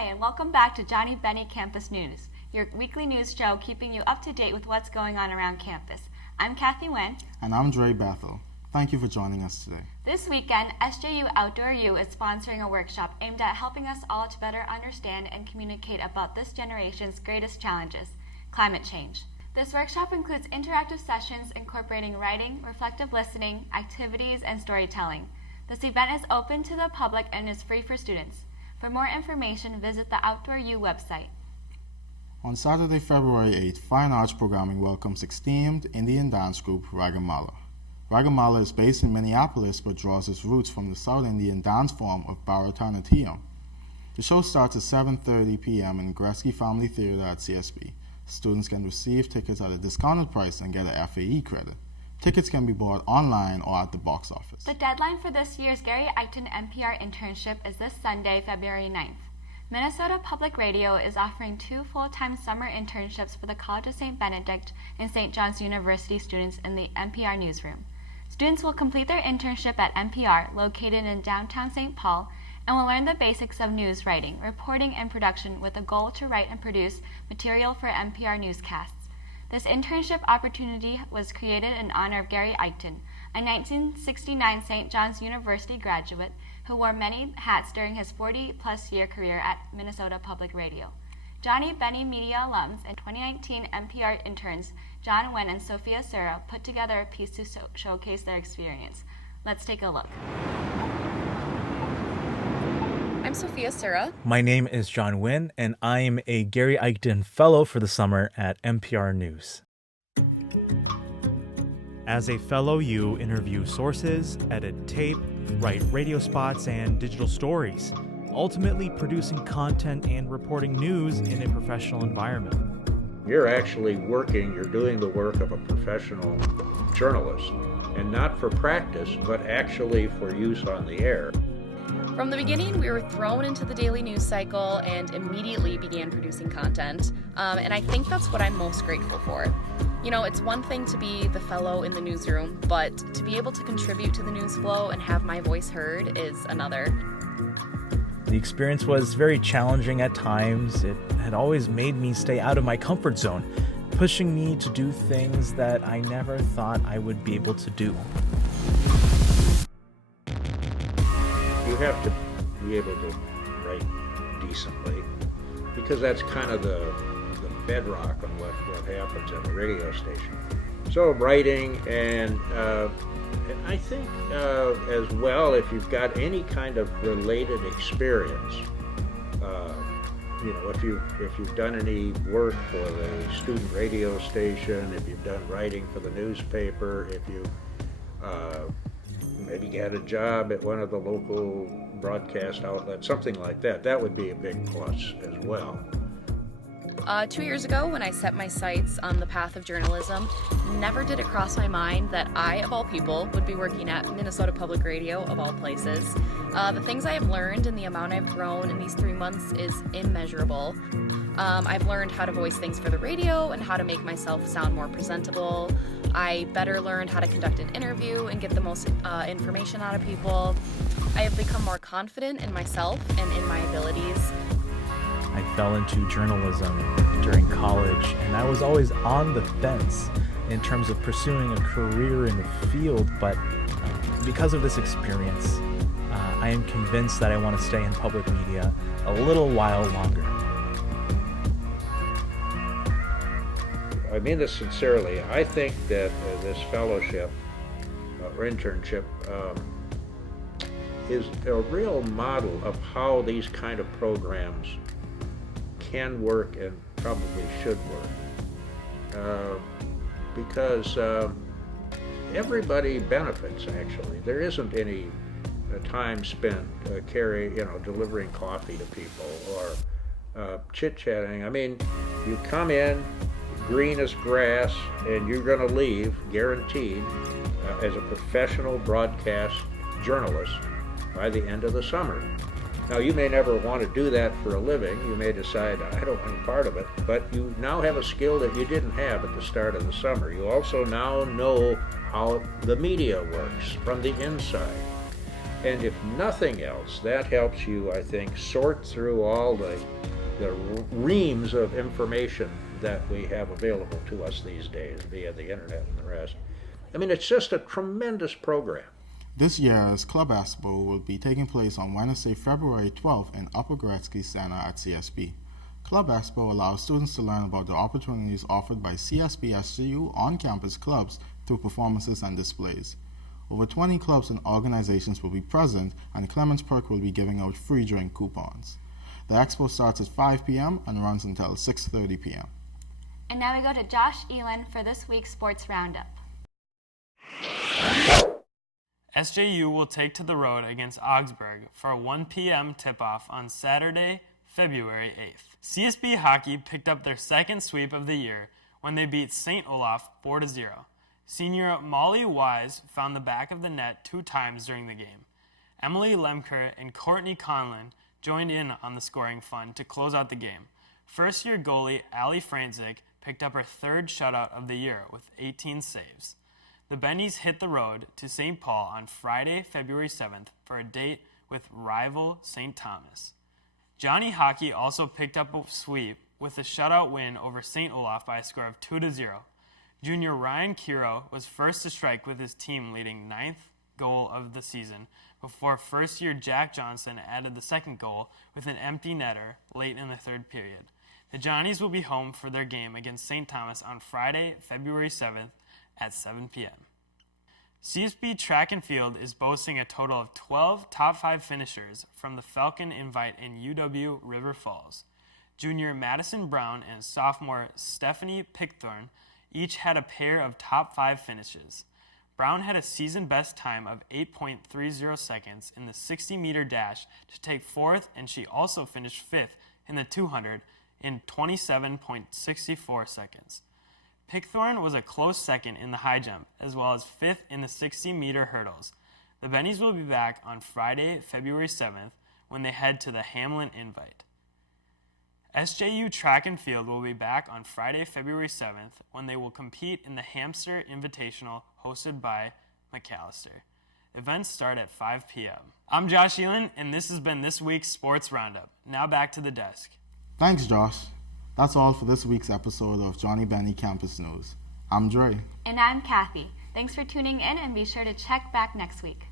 Hi, and welcome back to Johnnie Bennie Campus News, your weekly news show keeping you up to date with what's going on around campus. I'm Kathy Nguyen. And I'm Dre Bethel. Thank you for joining us today. This weekend, SJU Outdoor U is sponsoring a workshop aimed at helping us all to better understand and communicate about this generation's greatest challenges, climate change. This workshop includes interactive sessions incorporating writing, reflective listening, activities, and storytelling. This event is open to the public and is free for students. For more information, visit the Outdoor U website. On Saturday, February 8th, Fine Arts Programming welcomes esteemed Indian dance group Ragamala. Ragamala is based in Minneapolis but draws its roots from the South Indian dance form of Bharatanatyam. The show starts at 7:30 p.m. in Gretzky Family Theater at CSB. Students can receive tickets at a discounted price and get a FAE credit. Tickets can be bought online or at the box office. The deadline for this year's Gary Eichten NPR internship is this Sunday, February 9th. Minnesota Public Radio is offering 2 full-time summer internships for the College of St. Benedict and St. John's University students in the NPR newsroom. Students will complete their internship at NPR, located in downtown St. Paul, and will learn the basics of news writing, reporting, and production with a goal to write and produce material for NPR newscasts. This internship opportunity was created in honor of Gary Eichten, a 1969 St. John's University graduate who wore many hats during his 40-plus year career at Minnesota Public Radio. Johnnie Bennie Media alums and 2019 NPR interns John Nguyen and Sophia Sura put together a piece to showcase their experience. Let's take a look. I'm Sophia Sura. My name is John Nguyen, and I am a Gary Eichten Fellow for the summer at NPR News. As a fellow, you interview sources, edit tape, write radio spots and digital stories, ultimately producing content and reporting news in a professional environment. You're actually you're doing the work of a professional journalist, and not for practice, but actually for use on the air. From the beginning, we were thrown into the daily news cycle and immediately began producing content. And I think that's what I'm most grateful for. You know, it's one thing to be the fellow in the newsroom, but to be able to contribute to the news flow and have my voice heard is another. The experience was very challenging at times. It had always made me stay out of my comfort zone, pushing me to do things that I never thought I would be able to do. You have to be able to write decently, because that's kind of the bedrock on what happens at a radio station. So writing, and I think as well, if you've got any kind of related experience, if you've done any work for the student radio station, if you've done writing for the newspaper, if you maybe get a job at one of the local broadcast outlets, something like that, that would be a big plus as well. 2 years ago, when I set my sights on the path of journalism, never did it cross my mind that I, of all people, would be working at Minnesota Public Radio, of all places. The things I have learned and the amount I've grown in these 3 months is immeasurable. I've learned how to voice things for the radio and how to make myself sound more presentable. I better learned how to conduct an interview and get the most information out of people. I have become more confident in myself and in my abilities. I fell into journalism during college, and I was always on the fence in terms of pursuing a career in the field, but because of this experience, I am convinced that I want to stay in public media a little while longer. I mean this sincerely. I think that this fellowship or internship is a real model of how these kind of programs can work and probably should work, because everybody benefits. Actually, there isn't any time spent delivering coffee to people or chit-chatting. I mean, you come in green as grass, and you're going to leave guaranteed as a professional broadcast journalist by the end of the summer. Now, you may never want to do that for a living. You may decide, I don't want any part of it, but you now have a skill that you didn't have at the start of the summer. You also now know how the media works from the inside. And if nothing else, that helps you, I think, sort through all the reams of information that we have available to us these days via the internet and the rest. I mean, it's just a tremendous program. This year's Club Expo will be taking place on Wednesday, February 12th in Upper Gretzky Center at CSB. Club Expo allows students to learn about the opportunities offered by CSB-SJU on-campus clubs through performances and displays. Over 20 clubs and organizations will be present, and Clemens Perk will be giving out free drink coupons. The expo starts at 5 p.m. and runs until 6:30 p.m. And now we go to Josh Elin for this week's Sports Roundup. SJU will take to the road against Augsburg for a 1 p.m. tip-off on Saturday, February 8th. CSB Hockey picked up their second sweep of the year when they beat St. Olaf 4-0. Senior Molly Wise found the back of the net 2 times during the game. Emily Lemker and Courtney Conlon joined in on the scoring fun to close out the game. First-year goalie Allie Franzik picked up her 3rd shutout of the year with 18 saves. The Bennies hit the road to St. Paul on Friday, February 7th for a date with rival St. Thomas. Johnnie Hockey also picked up a sweep with a shutout win over St. Olaf by a score of 2-0. Junior Ryan Kiro was first to strike with his team leading 9th goal of the season before first-year Jack Johnson added the 2nd goal with an empty netter late in the 3rd period. The Johnnies will be home for their game against St. Thomas on Friday, February 7th at 7 p.m. CSB Track and Field is boasting a total of 12 top 5 finishers from the Falcon Invite in UW River Falls. Junior Madison Brown and sophomore Stephanie Pickthorn each had a pair of top 5 finishes. Brown had a season-best time of 8.30 seconds in the 60-meter dash to take 4th, and she also finished 5th in the 200 in 27.64 seconds. Pickthorn was a close 2nd in the high jump, as well as 5th in the 60-meter hurdles. The Bennies will be back on Friday, February 7th, when they head to the Hamlin Invite. SJU Track and Field will be back on Friday, February 7th, when they will compete in the Hamster Invitational hosted by McAllister. Events start at 5 p.m. I'm Josh Elin, and this has been this week's Sports Roundup. Now back to the desk. Thanks, Josh. That's all for this week's episode of Johnnie Bennie Campus News. I'm Dre. And I'm Kathy. Thanks for tuning in, and be sure to check back next week.